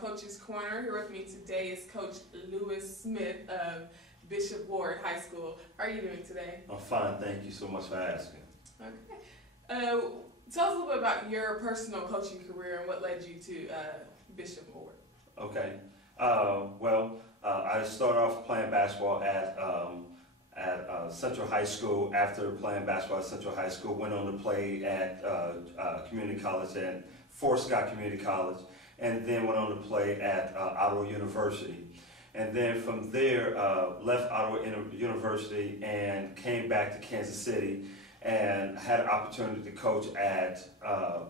Coach's Corner. Here with me today is Coach Lewis Smith of Bishop Ward High School. How are you doing today? I'm fine, thank you so much for asking. Okay. Tell us a little bit about your personal coaching career and what led you to Bishop Ward. Okay. I started off playing basketball at Central High School. After playing basketball at Central High School, went on to play at community college at Fort Scott Community College, and then went on to play at Ottawa University. And then from there, left Ottawa University and came back to Kansas City and had an opportunity to coach at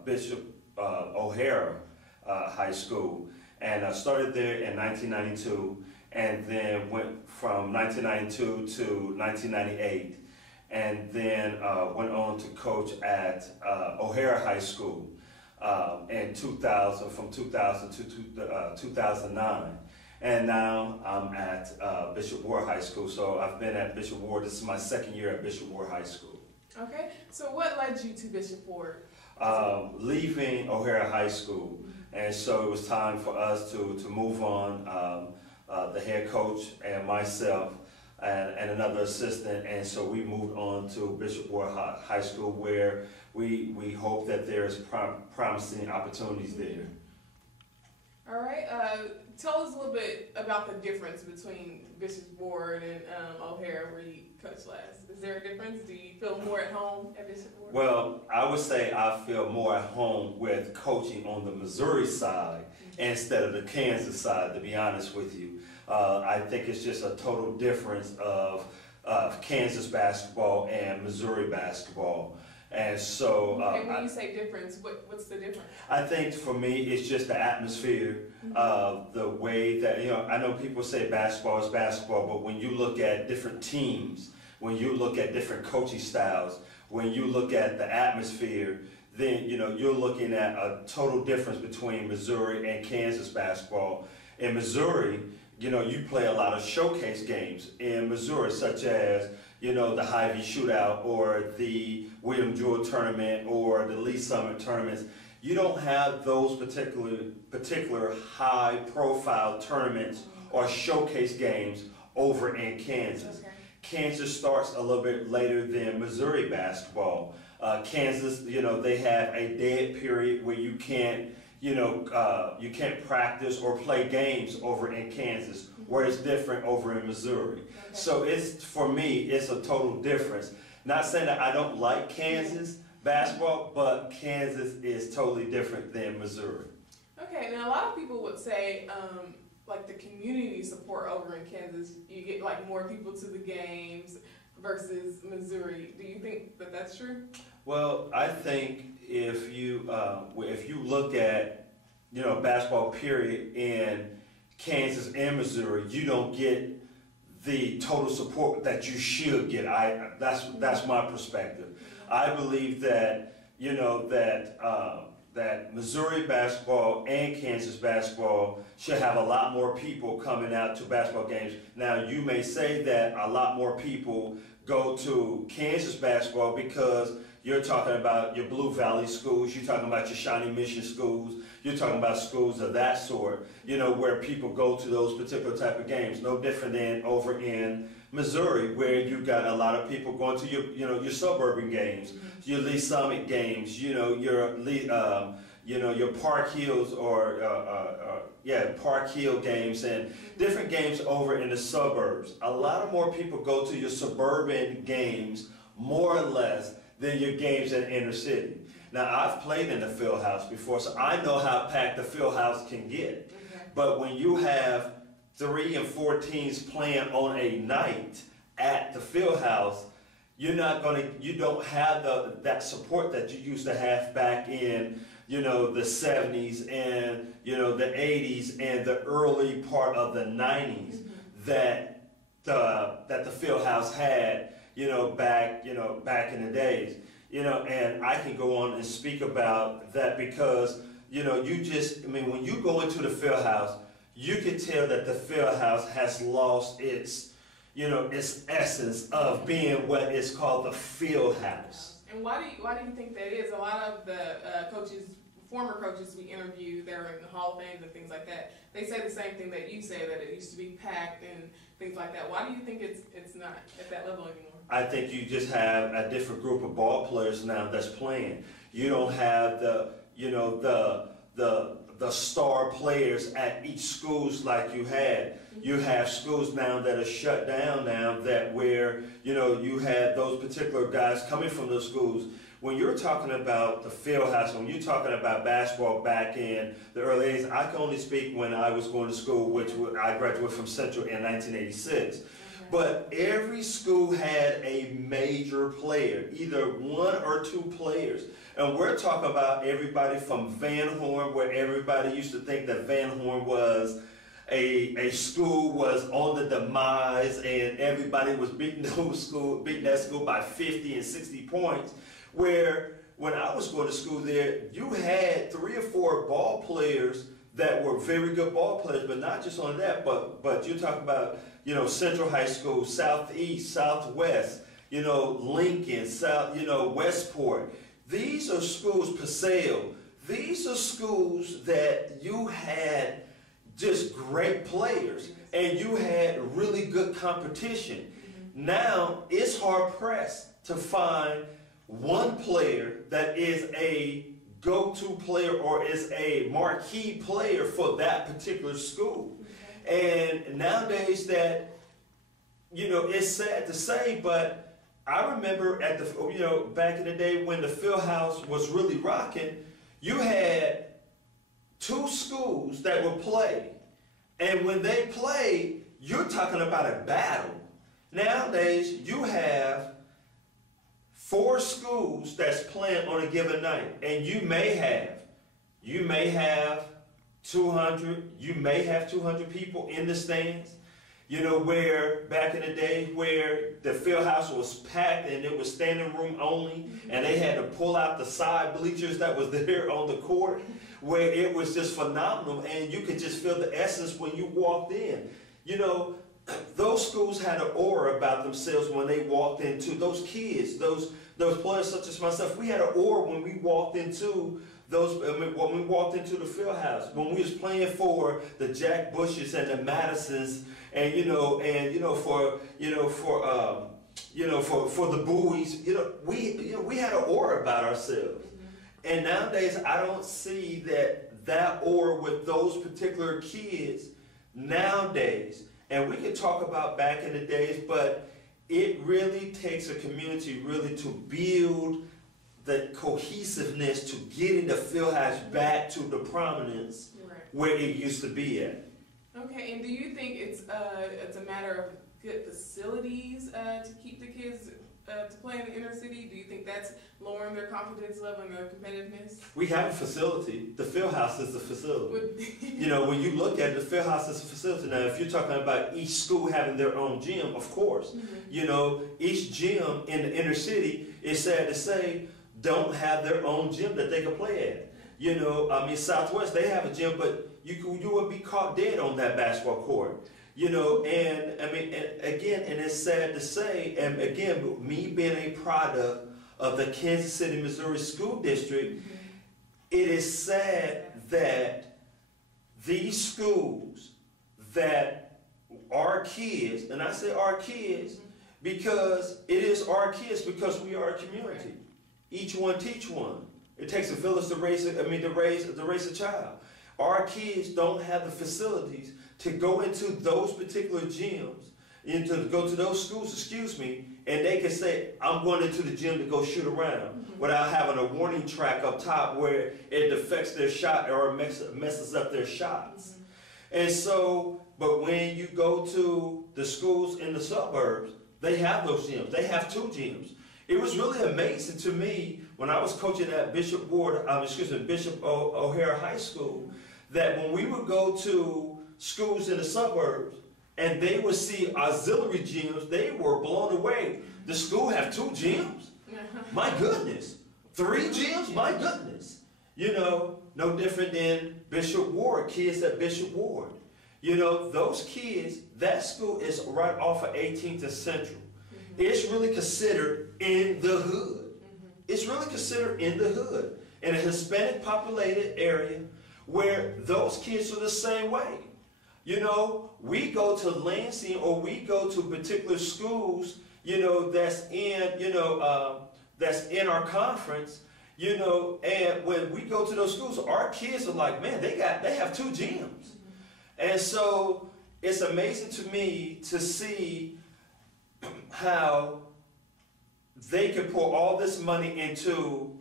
Bishop O'Hara High School. And I started there in 1992, and then went from 1992 to 1998, and then went on to coach at O'Hara High School in 2000, from 2000 to 2009. And now I'm at Bishop Ward High School. So I've been at Bishop Ward. This is my second year at Bishop Ward High School. Okay, so what led you to Bishop Ward? Leaving O'Hara High School, and so it was time for us to move on. The head coach and myself and another assistant, and so we moved on to Bishop Ward High School, where we hope that there's promising opportunities there. All right, tell us a little bit about the difference between Bishop Ward and O'Hara, where you coached last. Is there a difference? Do you feel more at home at Bishop Ward? Well, I would say I feel more at home with coaching on the Missouri side instead of the Kansas side, to be honest with you. I think it's just a total difference of Kansas basketball and Missouri basketball. And so, when you say difference, what's the difference? I think for me, it's just the atmosphere of the way that, I know people say basketball is basketball, but when you look at different teams, when you look at different coaching styles, when you look at the atmosphere, then, you're looking at a total difference between Missouri and Kansas basketball. In Missouri, you play a lot of showcase games in Missouri, such as, the Hy-Vee Shootout or the William Jewell Tournament or the Lee Summit tournaments. You don't have those particular high-profile tournaments or showcase games over in Kansas. Okay. Kansas starts a little bit later than Missouri basketball. Kansas, they have a dead period where you can't you can't practice or play games over in Kansas, where it's different over in Missouri. Okay. So for me, it's a total difference. Not saying that I don't like Kansas basketball, but Kansas is totally different than Missouri. Okay, now a lot of people would say, like the community support over in Kansas, you get like more people to the games versus Missouri. Do you think that that's true? Well, I think if you look at basketball period in Kansas and Missouri, you don't get the total support that you should get. That's my perspective. I believe that that Missouri basketball and Kansas basketball should have a lot more people coming out to basketball games. Now, you may say that a lot more people go to Kansas basketball because you're talking about your Blue Valley schools, you're talking about your Shawnee Mission schools, you're talking about schools of that sort, where people go to those particular type of games. No different than over in Missouri, where you got a lot of people going to your suburban games, your Lee Summit games, your Park Hills Park Hill games and different games over in the suburbs. A lot of more people go to your suburban games more or less than your games in the inner city. Now, I've played in the field house before, so I know how packed the field house can get. Okay. But when you have 3 and 4 teams playing on a night at the field house, you don't have that support that you used to have back in the 70s and the 80s and the early part of the 90s that the field house had back in the days. And I can go on and speak about that because when you go into the field house, you can tell that the field house has lost its essence of being what is called the field house. And why do you think that is? A lot of the coaches former coaches we interview that are in the Hall of Fame and things like that, they say the same thing that you say, that it used to be packed and things like that. Why do you think it's not at that level anymore? I think you just have a different group of ball players now that's playing. You don't have the, you know, the star players at each schools like you had. You have schools now that are shut down now, that where, you know, you had those particular guys coming from those schools. When you're talking about the field house, when you're talking about basketball back in the early 80s, I can only speak when I was going to school, which I graduated from Central in 1986. But every school had a major player, either one or two players. And we're talking about everybody from Van Horn, where everybody used to think that Van Horn was a school was on the demise, and everybody was beating that school by 50 and 60 points. Where when I was going to school there, you had 3 or 4 ball players that were very good ball players, but not just on that, but you're talking about, you know, Central High School, Southeast, Southwest, you know, Lincoln, South, you know, Westport. These are schools, Paseo. These are schools that you had just great players, and you had really good competition. Now it's hard pressed to find one player that is a go-to player or is a marquee player for that particular school. And nowadays that, you know, it's sad to say, but I remember at the, you know, back in the day when the field house was really rocking, you had 2 schools that would play. And when they played, you're talking about a battle. Nowadays, you have 4 schools that's playing on a given night, and you may have 200, you may have 200 people in the stands. You know, where back in the day where the field house was packed and it was standing room only, and they had to pull out the side bleachers that was there on the court, where it was just phenomenal, and you could just feel the essence when you walked in. You know, those schools had an aura about themselves when they walked into, those kids, those players such as myself, we had an aura when we walked into those, when we walked into the field house, when we was playing for the Jack Bushes and the Madisons, and for the Bowies, we had an aura about ourselves. And nowadays I don't see that aura with those particular kids nowadays. And we can talk about back in the days, but it really takes a community really to build the cohesiveness to getting the field house back to the prominence where it used to be at. Okay, and do you think it's a matter of good facilities to keep the kids to play in the inner city? Do you think that's lowering their confidence level and their competitiveness? We have a facility. The field house is the facility. You know, when you look at it, the field house is a facility. Now, if you're talking about each school having their own gym, of course. You know, each gym in the inner city, it's sad to say, don't have their own gym that they can play at. You know, I mean, Southwest, they have a gym, but you would be caught dead on that basketball court. You know, and I mean, and it's sad to say, and again, me being a product of the Kansas City, Missouri School District, it is sad that these schools that our kids, and I say our kids because it is our kids because we are a community. Each one teach one. It takes a village to raise a child. Our kids don't have the facilities to go into those particular gyms, and to go to those schools, and they can say, I'm going into the gym to go shoot around without having a warning track up top where it affects their shot or messes up their shots. And so, but when you go to the schools in the suburbs, they have those gyms. They have 2 gyms. It was really amazing to me when I was coaching at Bishop O'Hare High School, that when we would go to schools in the suburbs and they would see auxiliary gyms, they were blown away. The school have 2 gyms? My goodness. 3 gyms? My goodness. You know, no different than Bishop Ward, kids at Bishop Ward. You know, those kids, that school is right off of 18th and Central. It's really considered in the hood. It's really considered in the hood. in a Hispanic populated area where those kids are the same way. You know, we go to Lansing or we go to particular schools, you know, that's in our conference, you know, and when we go to those schools, our kids are like, man, they have 2 gyms. And so it's amazing to me to see how they can pour all this money into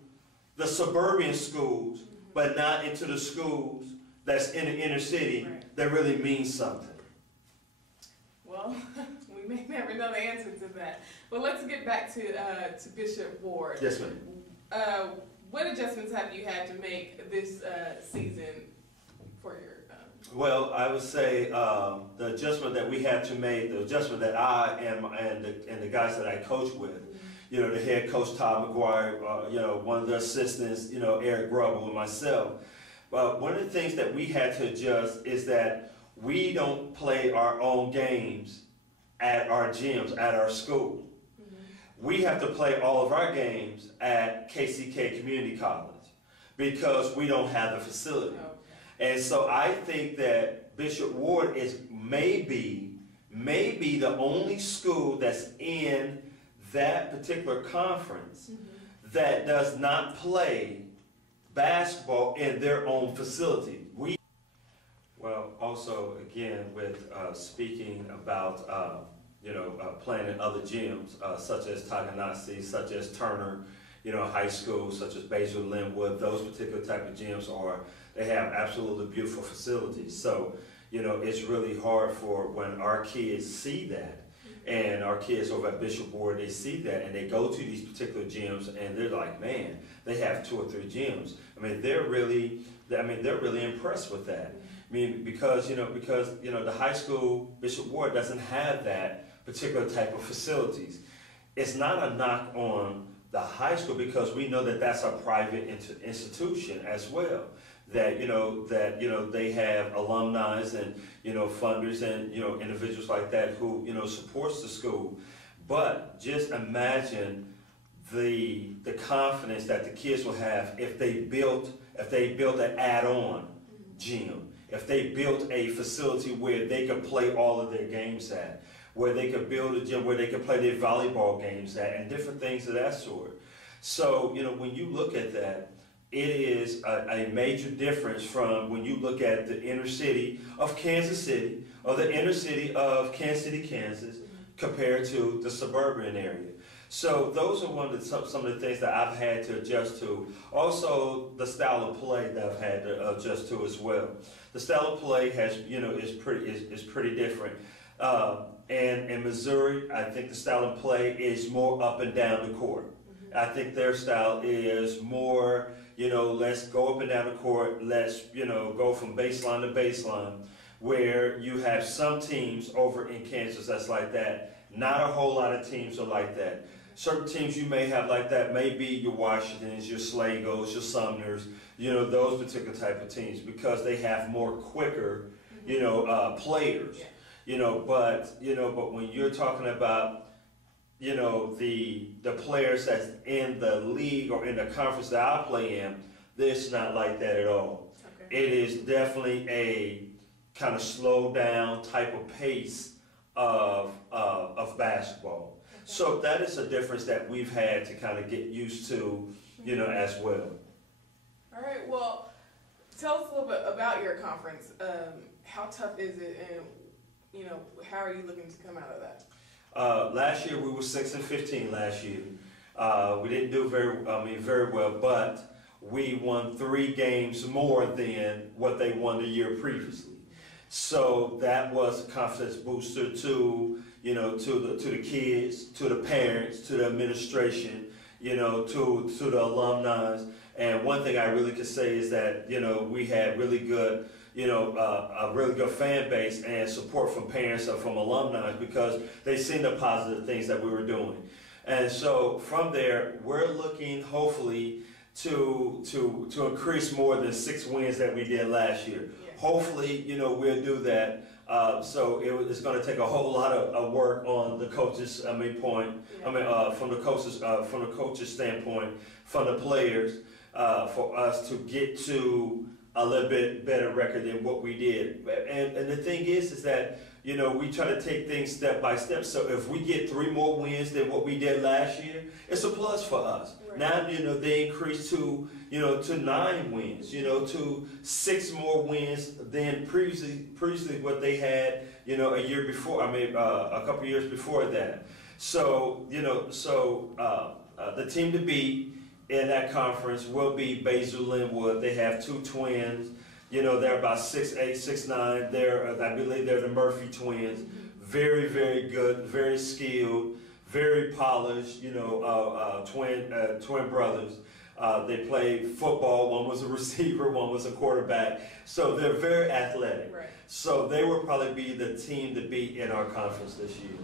the suburban schools, but not into the schools that's in the inner city. Right. That really means something. Well, we may never know the answer to that. But let's get back to Bishop Ward. Yes, ma'am. What adjustments have you had to make this season for your? Well, I would say the adjustment that we had to make, the adjustment that I and the guys that I coach with, you know, the head coach Todd McGuire, you know, one of the assistants, you know, Eric Grubble and myself. But one of the things that we had to adjust is that we don't play our own games at our gyms, at our school. We have to play all of our games at KCK Community College because we don't have the facility. Okay. And so I think that Bishop Ward is maybe the only school that's in that particular conference that does not play basketball in their own facility. Well, also again with speaking about playing in other gyms such as Takanasi, such as Turner, you know, high school, such as Basil Linwood, those particular type of gyms they have absolutely beautiful facilities. So, you know, it's really hard for when our kids see that. And our kids over at Bishop Ward, they see that and they go to these particular gyms and they're like, man, they have 2 or 3 gyms. I mean, they're really impressed with that. I mean, because the high school Bishop Ward doesn't have that particular type of facilities. It's not a knock on the high school because we know that that's a private institution as well. That they have alumni and funders and individuals like that who supports the school. But just imagine the confidence that the kids will have if they built an add-on gym, if they built a facility where they could play all of their games at, where they could build a gym where they could play their volleyball games at, and different things of that sort. So when you look at that, it is a major difference from when you look at the inner city of Kansas City or the inner city of Kansas City, Kansas, compared to the suburban area. So those are some of the things that I've had to adjust to. Also, the style of play that I've had to adjust to as well. The style of play is pretty different. And in Missouri, I think the style of play is more up and down the court. I think their style is more, let's go up and down the court, let's, go from baseline to baseline, where you have some teams over in Kansas that's like that. Not a whole lot of teams are like that. Certain teams you may have like that may be your Washingtons, your Slagos, your Sumners, those particular type of teams because they have more quicker, players. But when you're talking about the players that's in the league or in the conference that I play in, it's not like that at all. Okay. It is definitely a kind of slow down type of pace of basketball. Okay. So that is a difference that we've had to kind of get used to, as well. All right. Well, tell us a little bit about your conference. How tough is it, and how are you looking to come out of that? Last year we were 6-15 last year. We didn't do very well, but we won 3 games more than what they won the year previously. So that was a confidence booster to the kids, to the parents, to the administration, to the alumni. And one thing I really could say is that we had really good a really good fan base and support from parents and from alumni because they seen the positive things that we were doing. And so from there, we're looking hopefully to increase more than 6 wins that we did last year. Yeah. Hopefully, we'll do that. So it's going to take a whole lot of work on the coaches. From the coaches standpoint, from the players. for us to get to a little bit better record than what we did. And the thing is that, you know, we try to take things step by step. So if we get 3 more wins than what we did last year, it's a plus for us. Right. Now, you know, they increased to, you know, to 9 wins, you know, to 6 more wins than previously what they had, you know, a year before. I mean, a couple years before that. So, you know, the team to beat in that conference will be Basil Linwood. They have 2 twins. You know, they're about 6'8", 6'9". I believe they're the Murphy twins. Very, very good, very skilled, very polished. You know, twin brothers. They played football. One was a receiver, one was a quarterback. So they're very athletic. Right. So they will probably be the team to beat in our conference this year.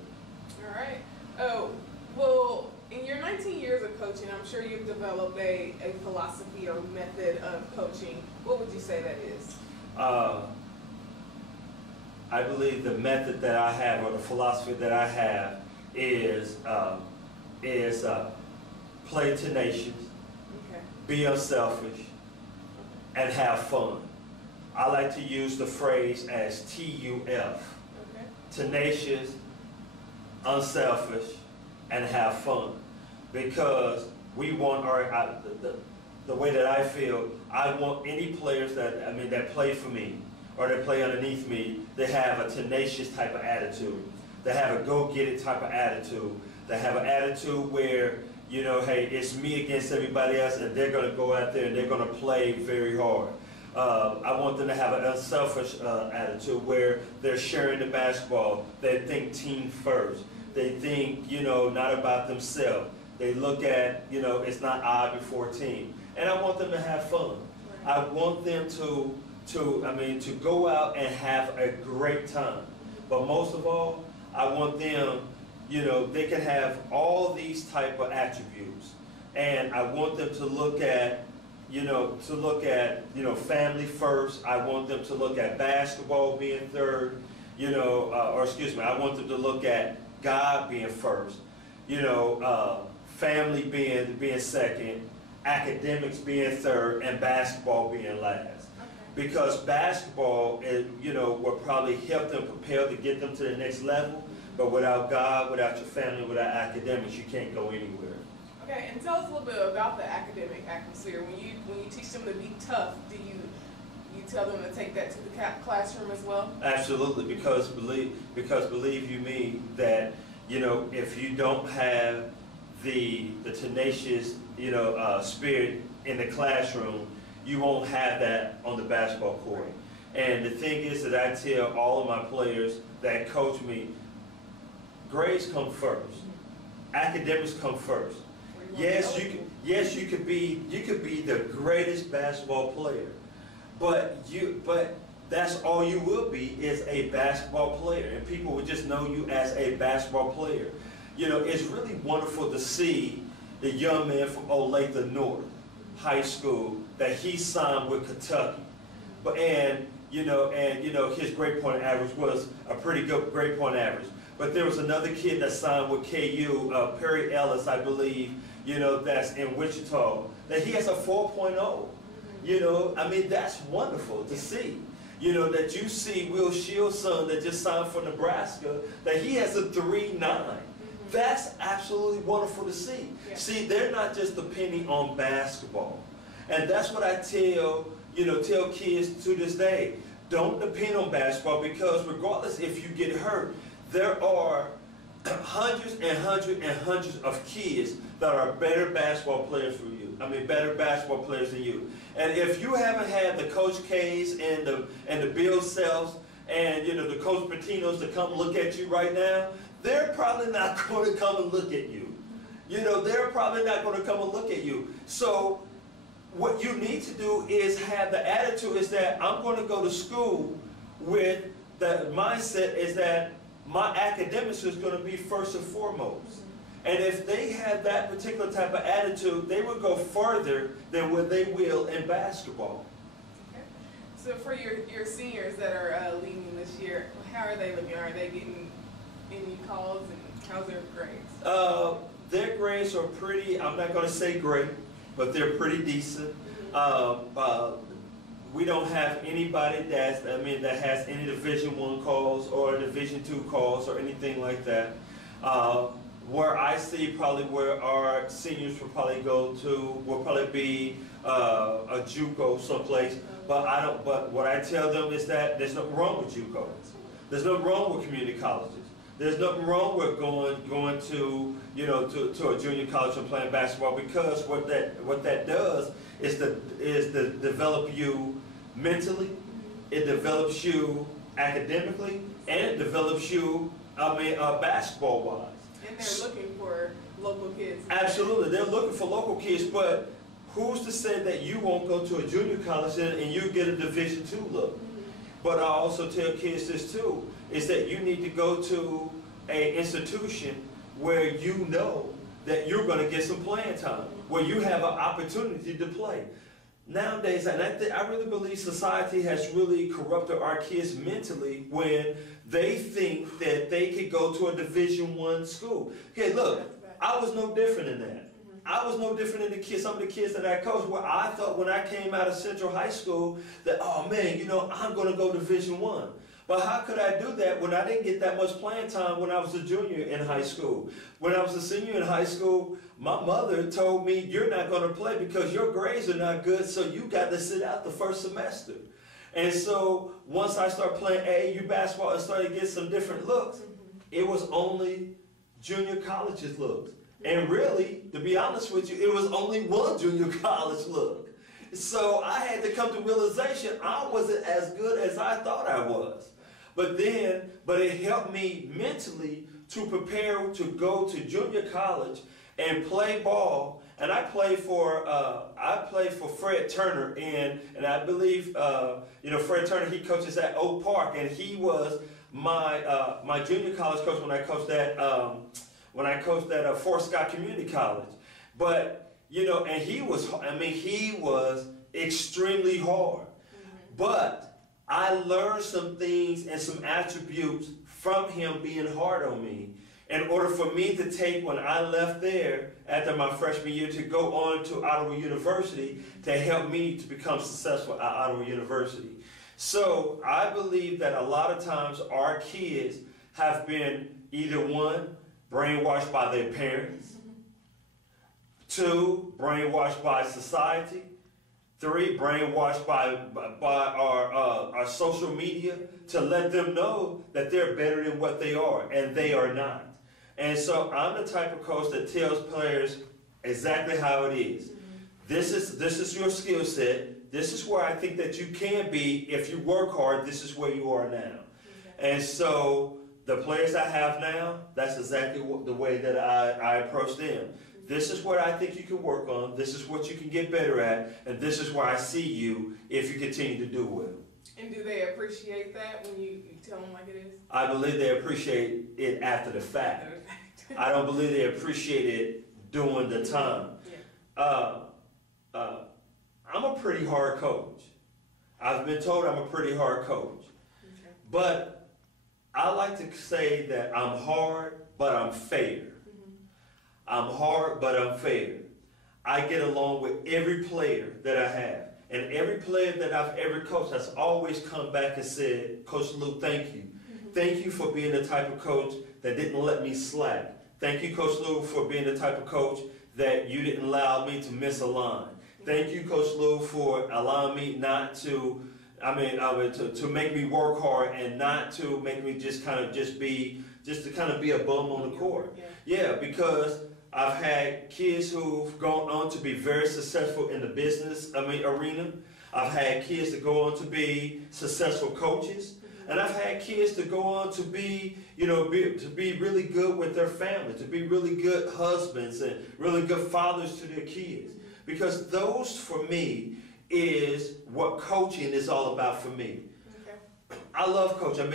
All right. Oh, well, in your 19 years of coaching, I'm sure you've developed a philosophy or method of coaching. What would you say that is? I believe the method that I have, or the philosophy that I have, is play tenacious, okay, be unselfish, and have fun. I like to use the phrase as TUF. Okay. Tenacious, unselfish, and have fun. Because we want the way that I feel, I want any players that play for me or that play underneath me, they have a tenacious type of attitude. They have a go-get-it type of attitude. They have an attitude where, you know, hey, it's me against everybody else, and they're going to go out there and they're going to play very hard. I want them to have an unselfish attitude where they're sharing the basketball. They think team first. They think, you know, not about themselves. They look at, you know, it's not I before team. And I want them to have fun. Right. I want them to go out and have a great time. But most of all, I want them, you know, they can have all these type of attributes. And I want them to look at, family first. I want them to look at basketball being third, I want them to look at God being first, family being second, academics being third, and basketball being last. Okay. Because basketball will probably help them prepare to get them to the next level, but without God, without your family, without academics, you can't go anywhere. Okay, and tell us a little bit about the academic atmosphere. When you teach them to be tough, do you tell them to take that to the classroom as well? Absolutely, because believe you me that if you don't have the tenacious spirit in the classroom, you won't have that on the basketball court. And the thing is that I tell all of my players that coach me, grades come first, academics come first. Yes, you could be the greatest basketball player, but that's all you will be, is a basketball player, and people will just know you as a basketball player. It's really wonderful to see the young man from Olathe North High School that he signed with Kentucky, his grade point average was a pretty good grade point average. But there was another kid that signed with KU, Perry Ellis, I believe, that's in Wichita, that he has a 4.0. That's wonderful to see. That you see Will Shields' son that just signed for Nebraska, that he has a 3.9. That's absolutely wonderful to see. Yeah. See, they're not just depending on basketball. And that's what I tell kids to this day. Don't depend on basketball, because regardless if you get hurt, there are hundreds and hundreds and hundreds of kids that are better basketball players than you. Better basketball players than you. And if you haven't had the Coach K's and the Bill Selfs and the Coach Patinos to come look at you right now, they're probably not going to come and look at you. They're probably not going to come and look at you. So what you need to do is have the attitude is that I'm going to go to school with the mindset is that my academics is going to be first and foremost. And if they have that particular type of attitude, they will go further than what they will in basketball. Okay. So for your seniors that are leaving this year, how are they looking? Are they getting any calls, and how's their grades? Their grades are pretty, I'm not going to say great, but they're pretty decent. We don't have anybody that has any Division I calls or Division II calls or anything like that. Where I see probably where our seniors will probably go to will probably be a JUCO someplace. But what I tell them is that there's nothing wrong with JUCO. There's nothing wrong with community colleges. There's nothing wrong with going to a junior college and playing basketball, because what that does is to develop you mentally, it develops you academically, and it develops you basketball wise. And they're looking for local kids. Absolutely, they're looking for local kids, but who's to say that you won't go to a junior college and you get a Division II look? But I also tell kids this too, is that you need to go to an institution where you know that you're going to get some playing time, where you have an opportunity to play. Nowadays, and I really believe society has really corrupted our kids mentally when they think that they could go to a Division I school. Hey, look, I was no different in that. I was no different than some of the kids that I coached, where I thought when I came out of Central High School that, oh man, I'm going to go Division I. But how could I do that when I didn't get that much playing time when I was a junior in high school? When I was a senior in high school, my mother told me, you're not going to play because your grades are not good, so you got to sit out the first semester. And so once I started playing AAU basketball and started to get some different looks, it was only junior college's looks. And really, to be honest with you, it was only one junior college look. So I had to come to realization I wasn't as good as I thought I was. But it helped me mentally to prepare to go to junior college and play ball. And I played for Fred Turner, and I believe Fred Turner, he coaches at Oak Park, and he was my junior college coach when I coached at Fort Scott Community College. But and he was extremely hard. But I learned some things and some attributes from him being hard on me in order for me to take, when I left there after my freshman year, to go on to Ottawa University to help me to become successful at Ottawa University. So I believe that a lot of times our kids have been either one, brainwashed by their parents, two, brainwashed by society, three, brainwashed by our social media to let them know that they're better than what they are, and they are not. And so I'm the type of coach that tells players exactly how it is. This is your skill set. This is where I think that you can be. If you work hard, this is where you are now. And so the players I have now, that's exactly the way that I approach them. This is what I think you can work on. This is what you can get better at. And this is where I see you if you continue to do well. And do they appreciate that when you tell them like it is? I believe they appreciate it after the fact. I don't believe they appreciate it during the time. Yeah. I'm a pretty hard coach. I've been told I'm a pretty hard coach. Okay. But I like to say that I'm hard, but I'm fair. I'm hard, but I'm fair. I get along with every player that I have. And every player that I've ever coached has always come back and said, Coach Lou, thank you. Thank you for being the type of coach that didn't let me slack. Thank you, Coach Lou, for being the type of coach that you didn't allow me to miss a line. Thank you, Coach Lou, for allowing me not to, to make me work hard and not to make me just to be a bum on the court. Yeah, because I've had kids who've gone on to be very successful in the business arena. I've had kids that go on to be successful coaches. And I've had kids to go on to be, to be really good with their family, to be really good husbands and really good fathers to their kids. Because those, for me, is what coaching is all about for me. Okay. I love coaching. I'm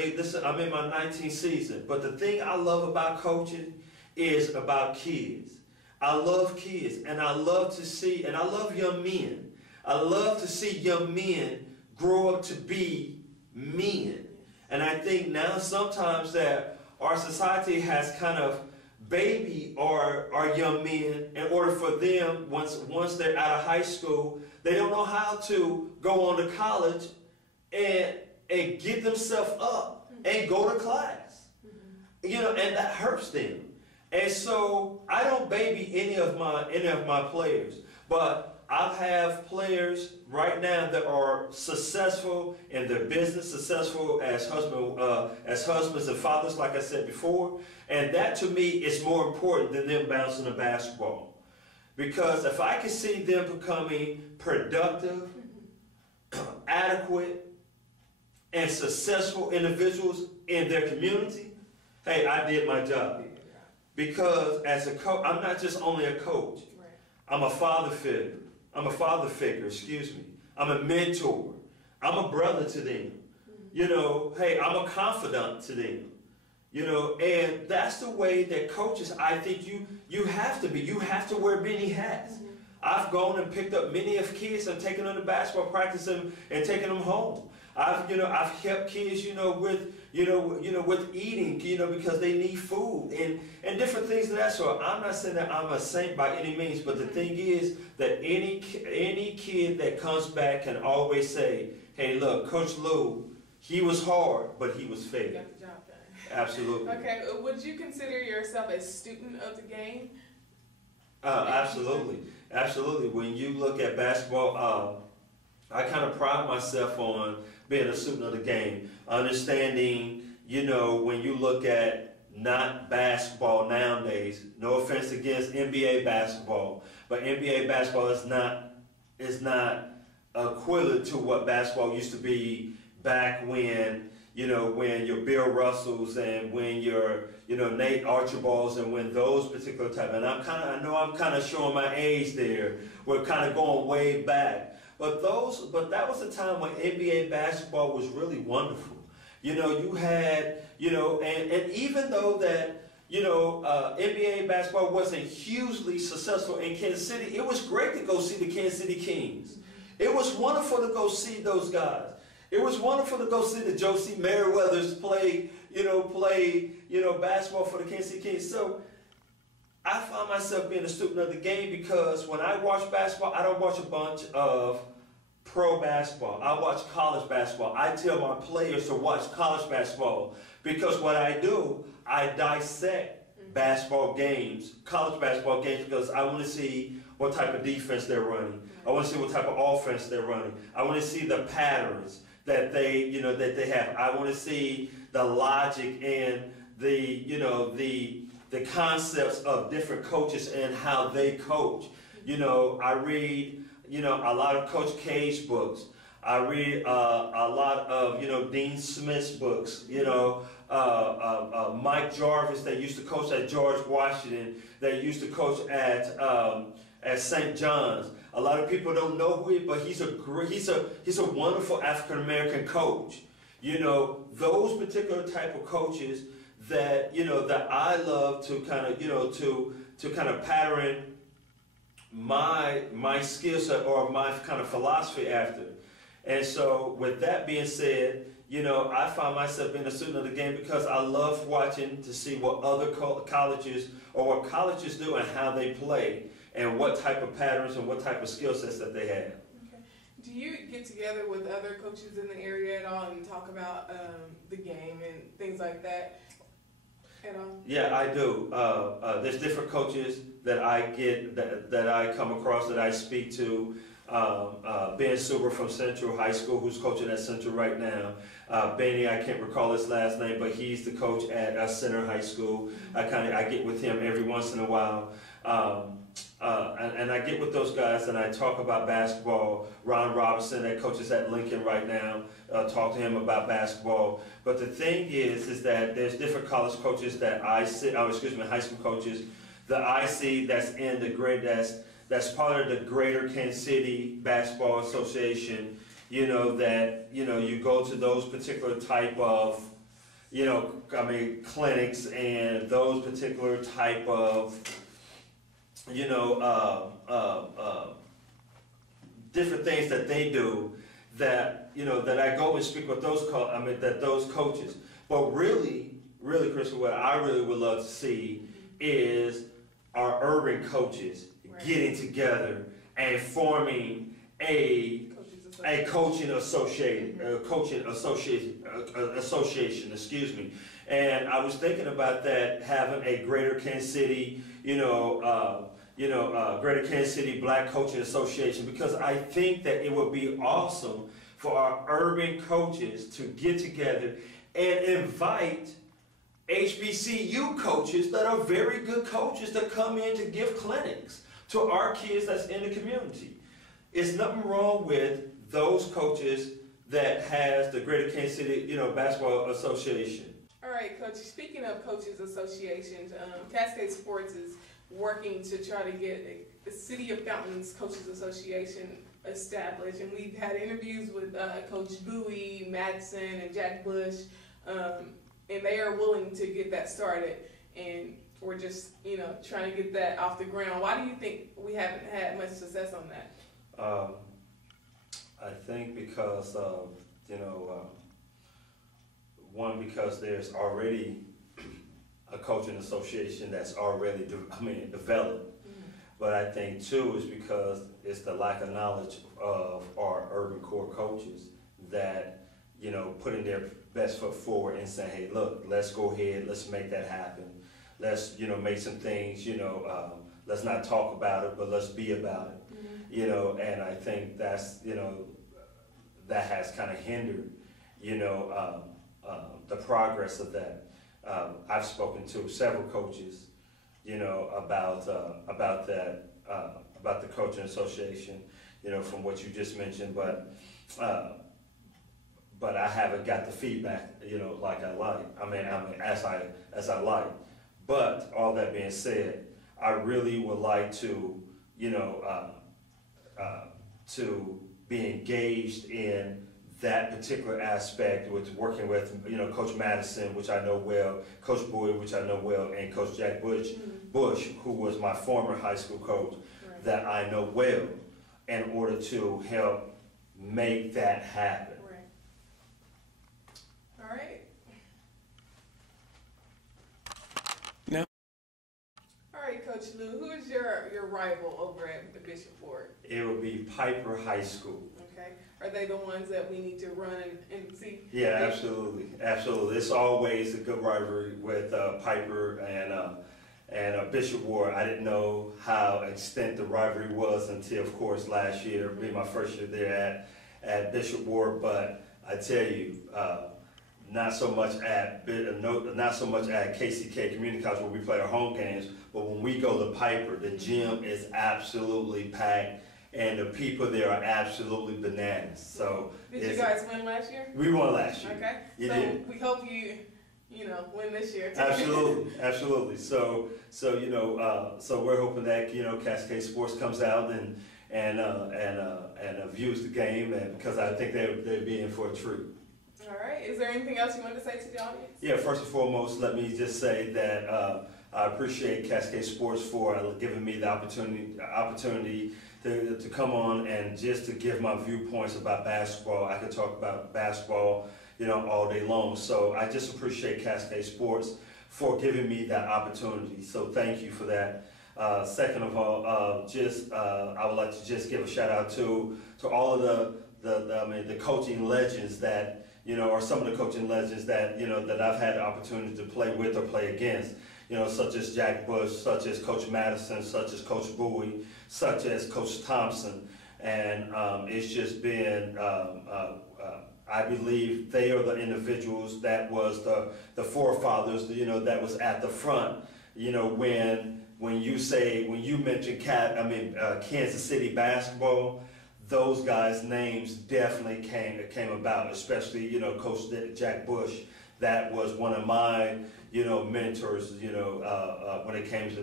in my 19th season. But the thing I love about coaching is about kids. I love kids, and I love to see, and I love young men. I love to see young men grow up to be men. And I think now sometimes that our society has kind of baby our young men in order for them, once they're out of high school, they don't know how to go on to college and get themselves up and go to class. You know, and that hurts them. And so I don't baby any of my players, but I have players right now that are successful in their business, successful as husbands and fathers, like I said before. And that to me is more important than them bouncing a basketball. Because if I can see them becoming productive, adequate, and successful individuals in their community, hey, I did my job. Because as a coach, I'm not just only a coach. I'm a father figure. I'm a mentor. I'm a brother to them. You know, hey, I'm a confidant to them. You know, and that's the way that coaches, I think you have to be. You have to wear many hats. I've gone and picked up many of kids and taken them to basketball practice and taken them home. I've helped kids, with eating, because they need food and different things of that sort. I'm not saying that I'm a saint by any means, but the thing is that any kid that comes back can always say, hey, look, Coach Lou, he was hard, but he was fair. You got the job done. Absolutely. Okay, would you consider yourself a student of the game? Absolutely. Absolutely. When you look at basketball, I kind of pride myself on being a student of the game, understanding, when you look at not basketball nowadays, no offense against NBA basketball, but NBA basketball is not equivalent to what basketball used to be back when, when your Bill Russells and when your, Nate Archibalds and when those particular type, and I know I'm kind of showing my age there. We're kind of going way back. But that was a time when NBA basketball was really wonderful. You had, and even though that, NBA basketball wasn't hugely successful in Kansas City, it was great to go see the Kansas City Kings. It was wonderful to go see those guys. It was wonderful to go see the Josie Merriweathers play basketball for the Kansas City Kings. So I found myself being a student of the game because when I watch basketball, I don't watch a bunch of pro basketball. I watch college basketball. I tell my players to watch college basketball because what I do, I dissect basketball games, college basketball games, because I want to see what type of defense they're running. I want to see what type of offense they're running. I want to see the patterns that they have. I want to see the logic and the concepts of different coaches and how they coach. I read, a lot of Coach K's books. I read a lot of, Dean Smith's books, Mike Jarvis that used to coach at George Washington, that used to coach at St. John's. A lot of people don't know who he is, but he's a wonderful African-American coach. Those particular type of coaches that, that I love to kind of, to kind of pattern my skill set or my kind of philosophy after. And so with that being said, I find myself being a student of the game because I love watching to see what other colleges or what colleges do and how they play and what type of patterns and what type of skill sets that they have. Okay. Do you get together with other coaches in the area at all and talk about the game and things like that at all? Yeah, I do. There's different coaches that I get, that I come across, that I speak to. Ben Suber from Central High School, who's coaching at Central right now. Benny, I can't recall his last name, but he's the coach at Center High School. I get with him every once in a while. And I get with those guys and I talk about basketball. Ron Robinson, that coaches at Lincoln right now, talk to him about basketball. But the thing is that there's different college coaches that I see, high school coaches that I see that's in the grid, that's part of the Greater Kansas City Basketball Association. You go to those particular type of, clinics and those particular type of, different things that they do that, that I go and speak with those coaches. But really, Chris, what I really would love to see is our urban coaches Right. getting together and forming a coaching association, association, excuse me. And I was thinking about that, having a Greater Kansas City, Greater Kansas City Black Coaching Association, because I think that it would be awesome for our urban coaches to get together and invite HBCU coaches that are very good coaches to come in to give clinics to our kids that's in the community. It's nothing wrong with those coaches that has the Greater Kansas City, Basketball Association. All right, Coach, speaking of coaches associations, Cascade Sports is working to try to get the City of Fountains Coaches Association established, and we've had interviews with Coach Bowie, Madison, and Jack Bush, and they are willing to get that started, and we're just, trying to get that off the ground. Why do you think we haven't had much success on that? I think because of, one, because there's already a coaching association that's already developed. Mm-hmm. But I think two is because it's the lack of knowledge of our urban core coaches that, putting their best foot forward and saying, hey, look, let's go ahead, let's make that happen. Let's, make some things, let's not talk about it, but let's be about it. Mm-hmm. And I think that's, that has kind of hindered, the progress of that. I've spoken to several coaches, about that, about the coaching association, from what you just mentioned, but I haven't got the feedback, like I like. As I like. But all that being said, I really would like to, to be engaged in that particular aspect with working with, Coach Madison, which I know well, Coach Bowie, which I know well, and Coach Jack Bush, who was my former high school coach, right, that I know well, in order to help make that happen. Right. All right. No. All right, Coach Lou, who is your rival over at the Bishop Ward? It would be Piper High School. Okay. Are they the ones that we need to run and see? Yeah, absolutely, absolutely. It's always a good rivalry with Piper and Bishop Ward. I didn't know how extent the rivalry was until, of course, last year, being my first year there at Bishop Ward. But I tell you, not so much at KCK Community College where we play our home games, but when we go to Piper, the gym is absolutely packed. And the people there are absolutely bananas. So did you guys win last year? We won last year. Okay. You so did. We hope you win this year too. Absolutely, absolutely. So we're hoping that Cascade Sports comes out and views the game, and because I think they'd be in for a treat. All right. Is there anything else you want to say to the audience? Yeah. First and foremost, let me just say that I appreciate Cascade Sports for giving me the opportunity to come on and just to give my viewpoints about basketball. I could talk about basketball, all day long. So I just appreciate Cascade Sports for giving me that opportunity. So thank you for that. Second of all, I would like to just give a shout out to all of the coaching legends that, or some of the coaching legends that, that I've had the opportunity to play with or play against. Such as Jack Bush, such as Coach Madison, such as Coach Bowie, such as Coach Thompson. And it's just been, I believe they are the individuals that was the forefathers, that was at the front, when you mention Kansas City basketball, those guys' names definitely came about, especially, Coach Jack Bush. That was one of my, mentors, when it came to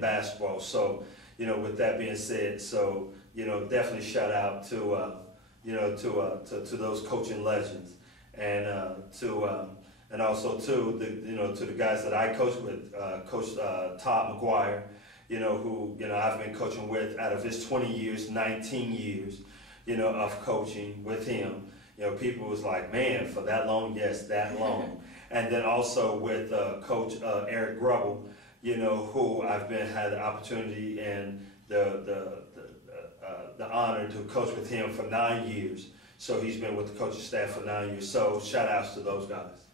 basketball. So, with that being said, so, definitely shout out to those coaching legends, and and also to the guys that I coach with, Coach Todd McGuire, who I've been coaching with out of his 20 years, 19 years, of coaching with him. People was like, man, for that long? Yes, that long. And then also with Coach Eric Grubble, who I've had the opportunity and the honor to coach with him for 9 years. So he's been with the coaching staff for 9 years. So shout outs to those guys.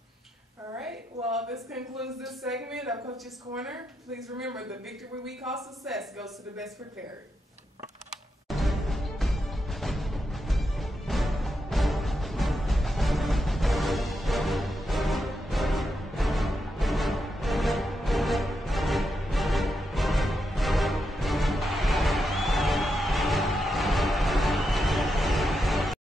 All right, well, this concludes this segment of Coach's Corner. Please remember, the victory we call success goes to the best prepared.